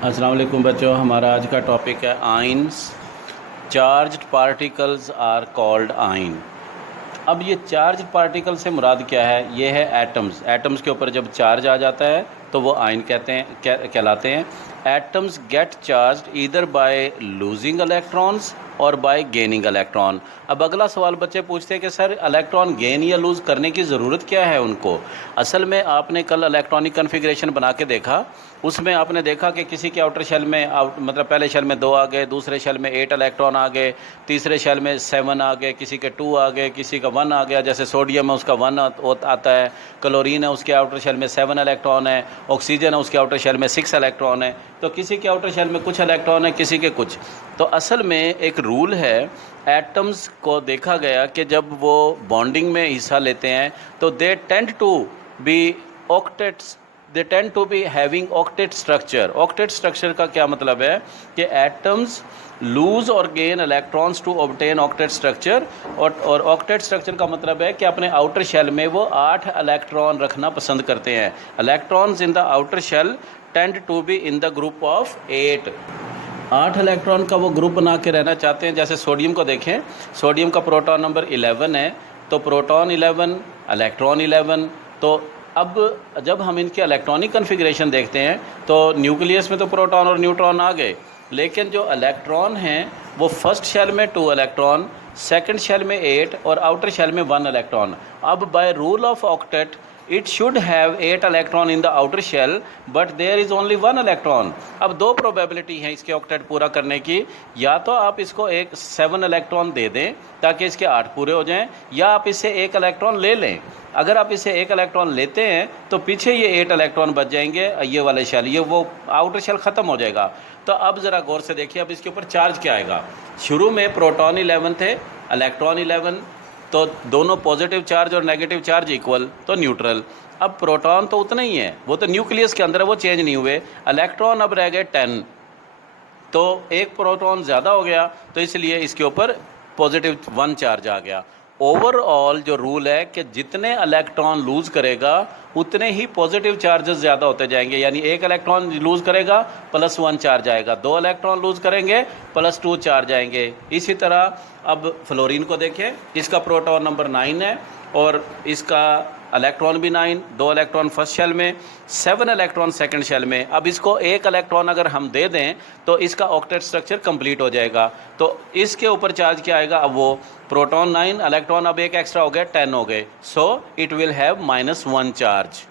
अस्सलाम वालेकुम बच्चों, हमारा आज का टॉपिक है ions. Charged particles are called ion. अब ये चार्ज पार्टिकल से मुराद क्या है? ये है एटम्स। एटम्स के ऊपर जब चार्ज आ जाता है तो वो आइन कहलाते हैं। Atoms gate charge either by losing electrons और बाय गेनिंग इलेक्ट्रॉन। अब अगला सवाल बच्चे पूछते हैं कि सर इलेक्ट्रॉन गेन या लूज़ करने की ज़रूरत क्या है उनको? असल में आपने कल इलेक्ट्रॉनिक कन्फिग्रेशन बना के देखा, उसमें आपने देखा कि किसी के आउटर शेल में मतलब पहले शेल में 2 आ गए, दूसरे शेल में 8 इलेक्ट्रॉन आ गए, तीसरे शेल में 7 आ गए, किसी के 2 आ गए, किसी का 1 आ गया। जैसे सोडियम है उसका 1 आता है, क्लोरीन है उसके आउटर शेल में 7 इलेक्ट्रॉन है, ऑक्सीजन है उसके आउटर शेल में 6 इलेक्ट्रॉन है। तो किसी के आउटर शेल में कुछ इलेक्ट्रॉन है, किसी के कुछ। तो असल में एक रूल है, एटम्स को देखा गया कि जब वो बॉन्डिंग में हिस्सा लेते हैं तो they tend to be octets, they tend to be having octet structure. Octet structure का क्या मतलब है कि एटम्स लूज और gain electrons to obtain octet structure. और ऑक्टेट स्ट्रक्चर का मतलब है कि अपने आउटर शेल में वो 8 इलेक्ट्रॉन रखना पसंद करते हैं। Electrons in the outer shell tend to be in the group of 8 electron का वो ग्रुप बना के रहना चाहते हैं। जैसे सोडियम को देखें, सोडियम का प्रोटॉन नंबर 11 है, तो प्रोटॉन 11 इलेक्ट्रॉन 11। तो अब जब हम इनके इलेक्ट्रॉनिक कन्फिग्रेशन देखते हैं तो न्यूक्लियस में तो प्रोटॉन और न्यूट्रॉन आ गए, लेकिन जो इलेक्ट्रॉन हैं वो फर्स्ट शेल में 2 इलेक्ट्रॉन, सेकंड शेल में 8 और आउटर शेल में 1 इलेक्ट्रॉन। अब by rule of octet it should have 8 electron in the outer shell but there is only 1 electron. अब 2 प्रोबेबिलिटी हैं इसके ऑक्टेट पूरा करने की। या तो आप इसको एक 7 इलेक्ट्रॉन दे दें ताकि इसके 8 पूरे हो जाएं, या आप इससे 1 इलेक्ट्रॉन ले लें। अगर आप इससे 1 इलेक्ट्रॉन लेते हैं तो पीछे ये 8 इलेक्ट्रॉन बच जाएंगे, ये वाले शेल, ये वो आउटर शेल ख़त्म हो जाएगा। तो अब ज़रा गौर से देखिए, अब इसके ऊपर चार्ज क्या आएगा। शुरू में प्रोटॉन 11 थे, इलेक्ट्रॉन 11, तो दोनों पॉजिटिव चार्ज और नेगेटिव चार्ज इक्वल, तो न्यूट्रल। अब प्रोटॉन तो उतना ही है, वो तो न्यूक्लियस के अंदर है, वो चेंज नहीं हुए। इलेक्ट्रॉन अब रह गए 10, तो एक प्रोटॉन ज़्यादा हो गया, तो इसलिए इसके ऊपर पॉजिटिव 1 चार्ज आ गया। ओवरऑल जो रूल है कि जितने इलेक्ट्रॉन लूज़ करेगा उतने ही पॉजिटिव चार्जेस ज़्यादा होते जाएंगे। यानी 1 इलेक्ट्रॉन लूज़ करेगा +1 चार्ज आएगा, 2 इलेक्ट्रॉन लूज़ करेंगे +2 चार्ज आएंगे। इसी तरह अब फ्लोरीन को देखें, इसका प्रोटॉन नंबर 9 है और इसका इलेक्ट्रॉन भी 9, 2 इलेक्ट्रॉन फर्स्ट शेल में, 7 इलेक्ट्रॉन सेकंड शेल में। अब इसको 1 इलेक्ट्रॉन अगर हम दे दें तो इसका ऑक्टेट स्ट्रक्चर कंप्लीट हो जाएगा। तो इसके ऊपर चार्ज क्या आएगा? अब वो प्रोटॉन 9, इलेक्ट्रॉन अब 1 एक्स्ट्रा हो गया, 10 हो गए, so it will have -1 charge.